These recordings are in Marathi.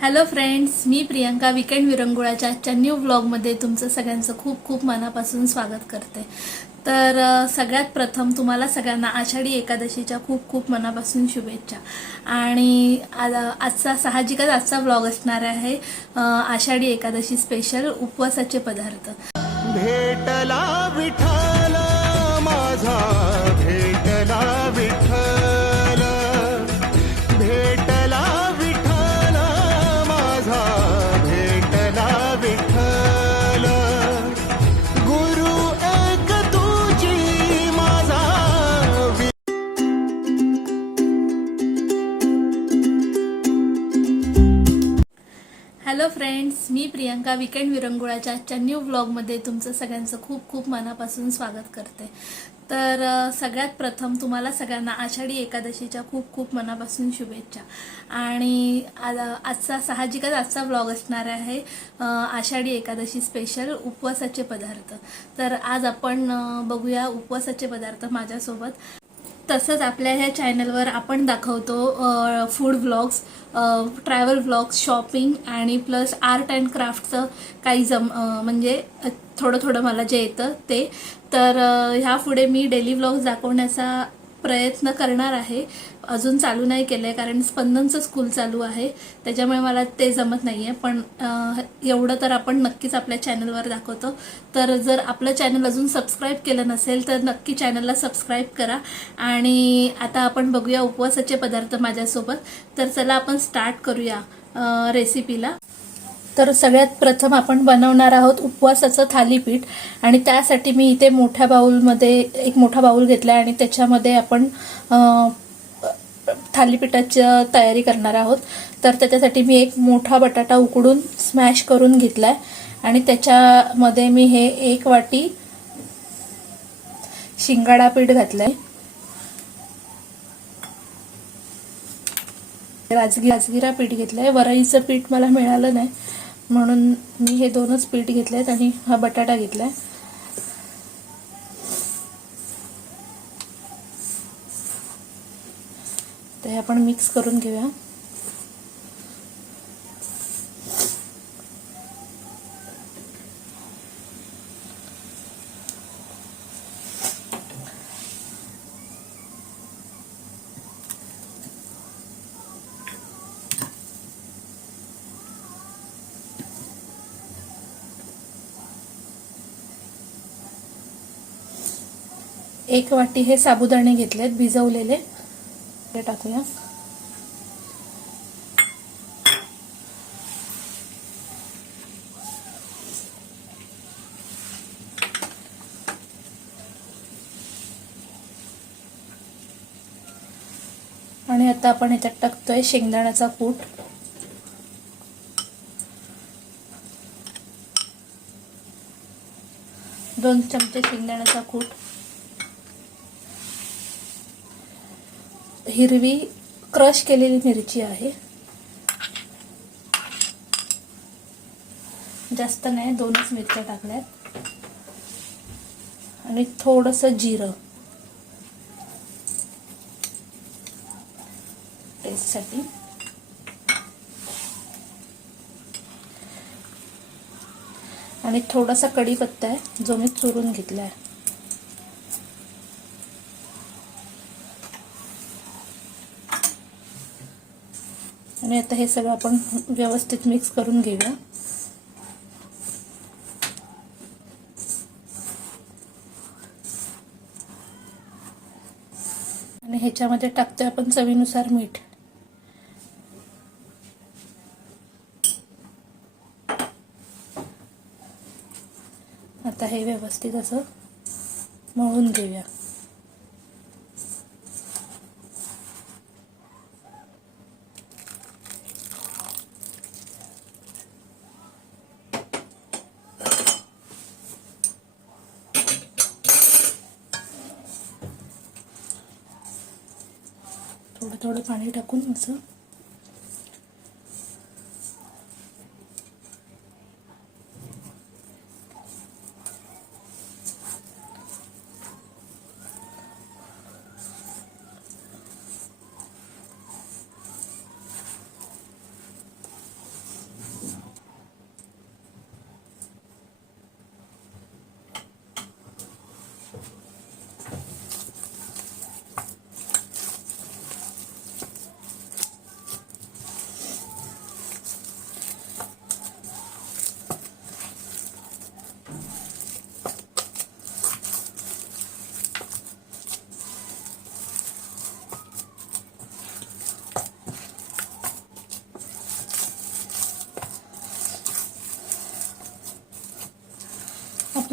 हॅलो फ्रेंड्स मी प्रियंका विकेंड विरंगुळाच्या आजच्या न्यू ब्लॉगमध्ये तुमचं सगळ्यांचं खूप खूप मनापासून स्वागत करते. तर सगळ्यात प्रथम तुम्हाला सगळ्यांना आषाढी एकादशीच्या खूप खूप मनापासून शुभेच्छा. आणि आजचा साहजिकच आजचा ब्लॉग असणार आहे आषाढी एकादशी स्पेशल उपवासाचे पदार्थ. भेटला विठाला माझा. प्रियंका विकेंड विरंगुळाच्या आजच्या न्यू ब्लॉगमध्ये तुमचं सगळ्यांचं खूप खूप मनापासून स्वागत करते. तर सगळ्यात प्रथम तुम्हाला सगळ्यांना आषाढी एकादशीच्या खूप खूप मनापासून शुभेच्छा. आणि आजचा साहजिकच आजचा ब्लॉग असणार आहे आषाढी एकादशी स्पेशल उपवासाचे पदार्थ. तर आज आपण बघूया उपवासाचे पदार्थ माझ्यासोबत. तसंच आपल्या ह्या चॅनलवर आपण दाखवतो food vlogs travel vlogs shopping आणि प्लस आर्ट अँड क्राफ्टचं काही जम म्हणजे थोडं थोडं मला जे येतं ते. तर ह्या पुढे मी डेली व्लॉग्स दाखवण्याचा प्रयत्न करणार आहे. अजून चालू नाही केलं आहे कारण स्पंदनचं स्कूल चालू आहे. त्याच्यामुळे मला ते जमत नाही आहे पण एवढं तर आपण नक्कीच आपल्या चॅनलवर दाखवतो. तर जर आपलं चॅनल अजून सबस्क्राईब केलं नसेल तर नक्की चॅनलला सबस्क्राईब करा. आणि आता आपण बघूया उपवासाचे पदार्थ माझ्यासोबत. तर चला आपण स्टार्ट करूया रेसिपीला तर सगळ्यात प्रथम आपण बनवणार आहोत उपवासाचं थालीपीठ. आणि त्यासाठी मी इथे मोठ्या बाऊलमध्ये एक मोठा बाऊल घेतला आणि त्याच्यामध्ये आपण थालीपीठाची तयारी करणार आहोत. तर त्याच्यासाठी मी एक मोठा बटाटा उकडून स्मॅश करून घेतलाय. आणि त्याच्यामध्ये मी हे एक वाटी शिंगाडा पीठ घातलंय. राजगी राजगिरा पीठ घेतलंय. वरईचं पीठ मला मिळालं नाही. म्हणून मी हे दोनच पीठ घेतले आहेत आणि हा बटाटा घेतला आहे ते आपण मिक्स करून घेऊया. एक वाटी हे साबुदाणे घेतलेत भिजवलेले. ते टाकूया. आणि आता आपण ह्याच्यात टाकतोय शेंगदाण्याचा कूट. दोन चमचे शेंगदाण्याचा कूट. हिरवी क्रश केलेली मिरची आहे. जास्त नाही दोनच मिरच्या टाकल्यात. आणि थोडस जिरं. टेस्टसाठी आणि थोडासा कढीपत्ता आहे जो मी चुरून घेतला आहे आणि आता हे सगळं आपण व्यवस्थित मिक्स करून घेऊया. आणि ह्याच्यामध्ये टाकतोय आपण चवीनुसार मीठ. आता हे व्यवस्थित असं मळून घेऊया. थोडं थोडं पाणी टाकून असं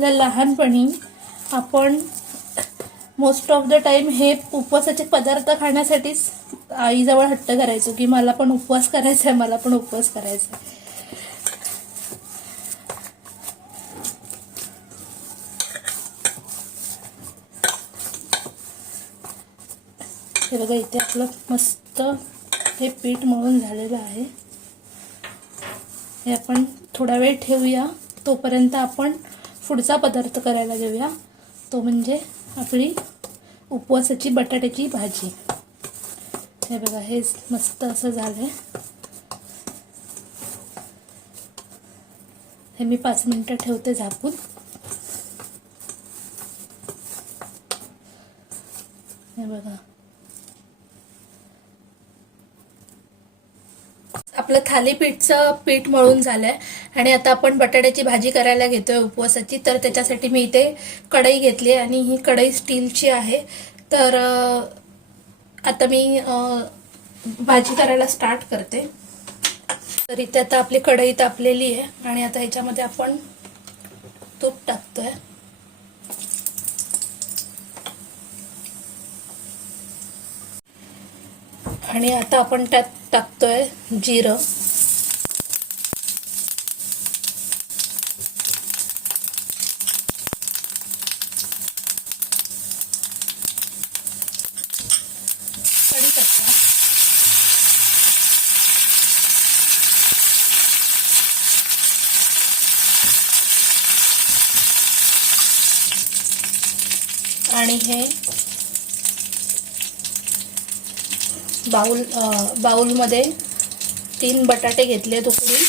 आपल्या लहानपणी आपण मोस्ट ऑफ द टाईम हे उपवासाचे पदार्थ खाण्यासाठीच आईजवळ हट्ट करायचो की मला पण उपवास करायचा आहे मला पण उपवास करायचा आहे. हे बघा इथे आपलं मस्त हे पीठ मळून झालेलं आहे. हे आपण थोडा वेळ ठेवूया तोपर्यंत आपण पुढचा पदार्थ करायला घेऊया तो म्हणजे आपली उपवासाची बटाट्याची भाजी. हे बघा हे मस्त असं झालंय. हे मी पाच मिनिटं ठेवते झाकून. हे बघा आपलं थालीपीठचं पीठ मळून झालंय आणि आता आपण बटाट्याची भाजी करायला घेतोय उपवासाची तर त्याच्यासाठी मी इथे कढई घेतली आणि ही कढई स्टीलची आहे. तर आता मी भाजी करायला स्टार्ट करते. तर इथे आता आपली कढई तापलेली आहे आणि आता ह्याच्यामध्ये आपण तूप टाकतोय. आणि आता आपण त्यात टाकतोय जिरं। कढीपत्ता आणि हे। बाउल बाऊलमध्ये बाउलमध्ये तीन बटाटे घेतले उकडून.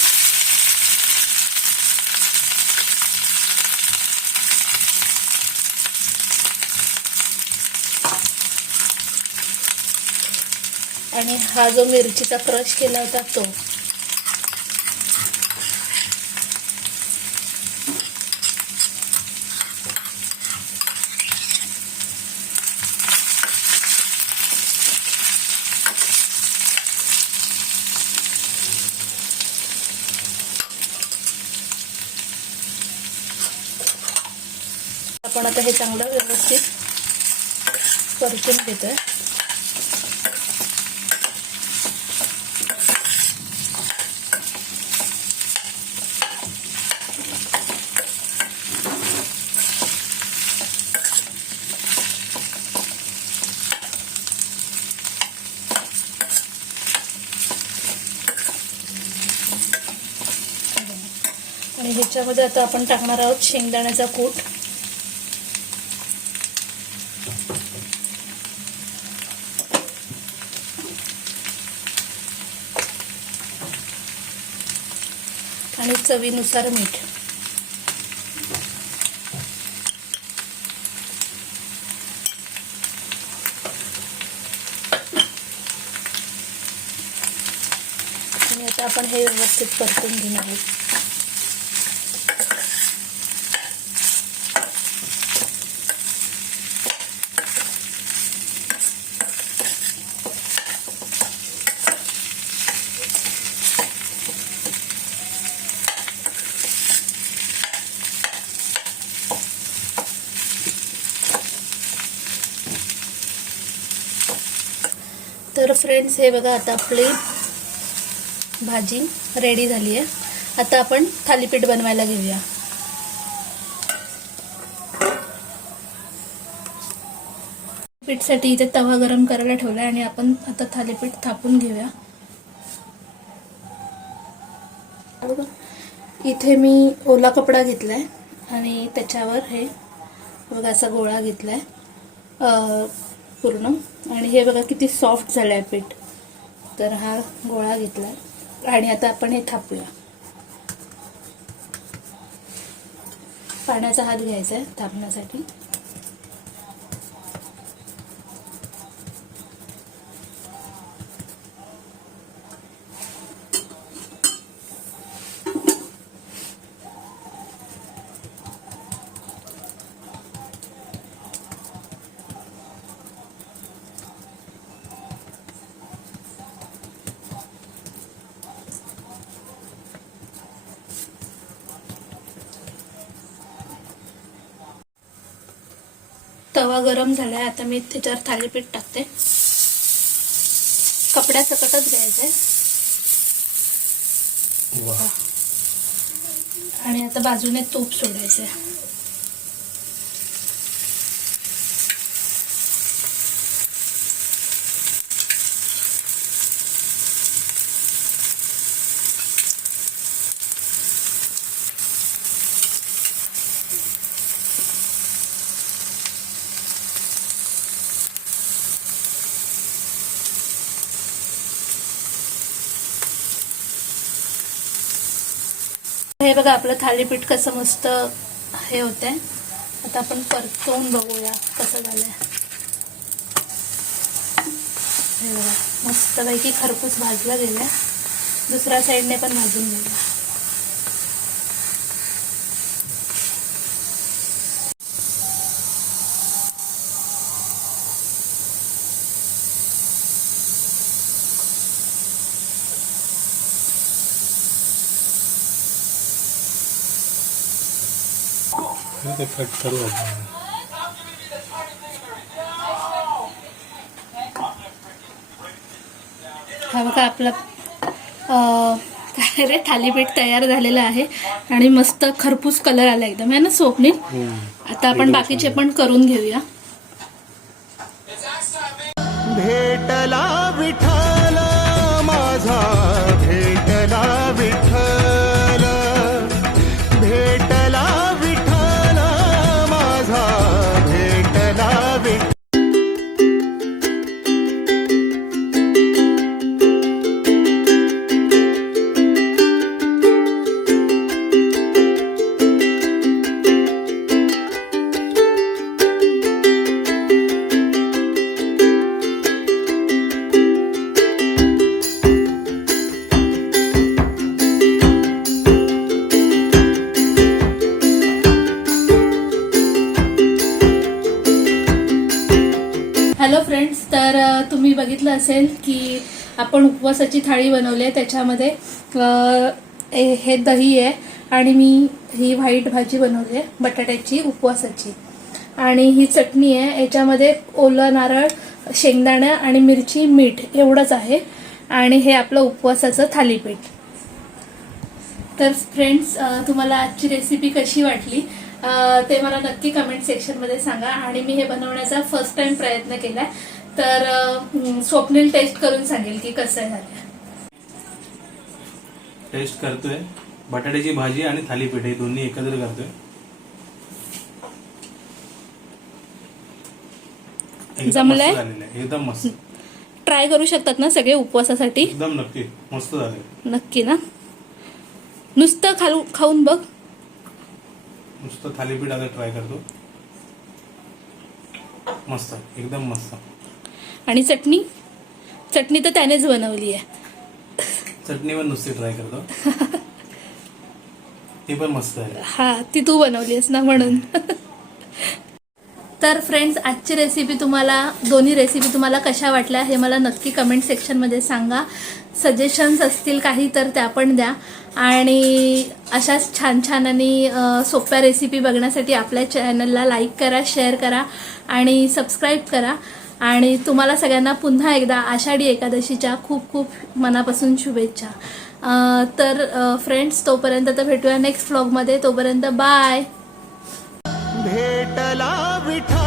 आणि हा जो मिरचीचा क्रश केला होता तो. आपण आता हे चांगलं व्यवस्थित परतून घेतोय. आणि ह्याच्यामध्ये आता आपण टाकणार आहोत शेंगदाण्याचा कूट आणि चवीनुसार मीठ. आणि आता आपण हे व्यवस्थित परतून घेणार आहोत. तर फ्रेंड्स हे बघा आता आपली भाजी रेडी झाली आहे आता आपण थालीपीठ बनवायला घेऊया. पीठसाठी इथे तवा गरम करायला ठेवला आणि आपण आता थालीपीठ थापून घेऊया. इथे मी ओला कपडा घेतलाय आणि त्याच्यावर हे बघा असा गोळा घेतलाय. पूर्ण. आणि हे बघा किती सॉफ्ट झालं आहे पीठ. तर हा गोळा घेतला आणि आता आपण हे थापूया. पाण्याचा हात घ्यायचा आहे थापण्यासाठी. तवा गरम झालाय आता मी त्याच्यावर थालीपीठ टाकते. कपड्यासकटच घ्यायचंय. आणि आता बाजूने तूप सोडायचंय. हे बघा आपलं थालीपीठ कसं मस्त हे होतंय. आता आपण परतवून बघूया कसं झालंय. हे बघा मस्तपैकी खरपूस भाजला गेला दुसऱ्या साईडने पण भाजून गेला ते कट करू आपण. हा बघा आपला अं, काय रे थालीपीठ तयार झालेलं आहे आणि मस्त खरपूस कलर आला एकदम आहे ना स्वप्नील? आता आपण बाकीचे पण करून घेऊया. भेटला बघितलं असेल की आपण उपवासाची थाळी बनवली आहे त्याच्यामध्ये हे दही आहे आणि मी ही व्हाईट भाजी बनवली आहे बटाट्याची उपवासाची. आणि ही चटणी आहे याच्यामध्ये ओलं नारळ शेंगदाणा आणि मिरची मीठ एवढंच आहे. आणि हे आपलं उपवासाचं थालीपीठ. तर फ्रेंड्स तुम्हाला आजची रेसिपी कशी वाटली? ते मला नक्की कमेंट सेक्शनमध्ये सांगा. आणि मी हे बनवण्याचा फर्स्ट टाइम प्रयत्न केला आहे तर स्वप्नील टेस्ट करून सांगेल की कसं झालं. टेस्ट करतोय. बटाट्याची भाजी आणि थालीपीठ हे दोन्ही एकत्र करतोय. एकदम जमलंय? झालेलं एकदम मस्त. ट्राय करू शकतात ना सगळे उपवासासाठी? एकदम नक्की. मस्त झालंय. नक्की ना? नुसतं खाऊ खाऊन बघ. नुसतं थालीपीठ आता ट्राय करतो. मस्त. एकदम मस्त. आणि चटणी? चटणी तर त्यानेच बनवली आहे. चटणी पण नुसती ट्राय करतो. ते पण मस्त आहे. हा ती तू बनवलीस ना म्हणून. तर फ्रेंड्स आजची रेसिपी तुम्हाला दोन्ही रेसिपी तुम्हाला कशा वाटल्या हे मला नक्की कमेंट सेक्शनमध्ये सांगा. सजेशन्स असतील काही तर त्या पण द्या. आणि अशाच छान छान आणि सोप्या रेसिपी बघण्यासाठी आपल्या चॅनलला लाईक करा शेअर करा आणि सबस्क्राईब करा. आणि तुम्हाला सगळ्यांना पुन्हा एकदा आषाढी एकादशीच्या खूप खूप मनापासून शुभेच्छा. तर फ्रेंड्स तोपर्यंत तर भेटूया नेक्स्ट व्लॉगमध्ये तोपर्यंत बाय भेटला विठा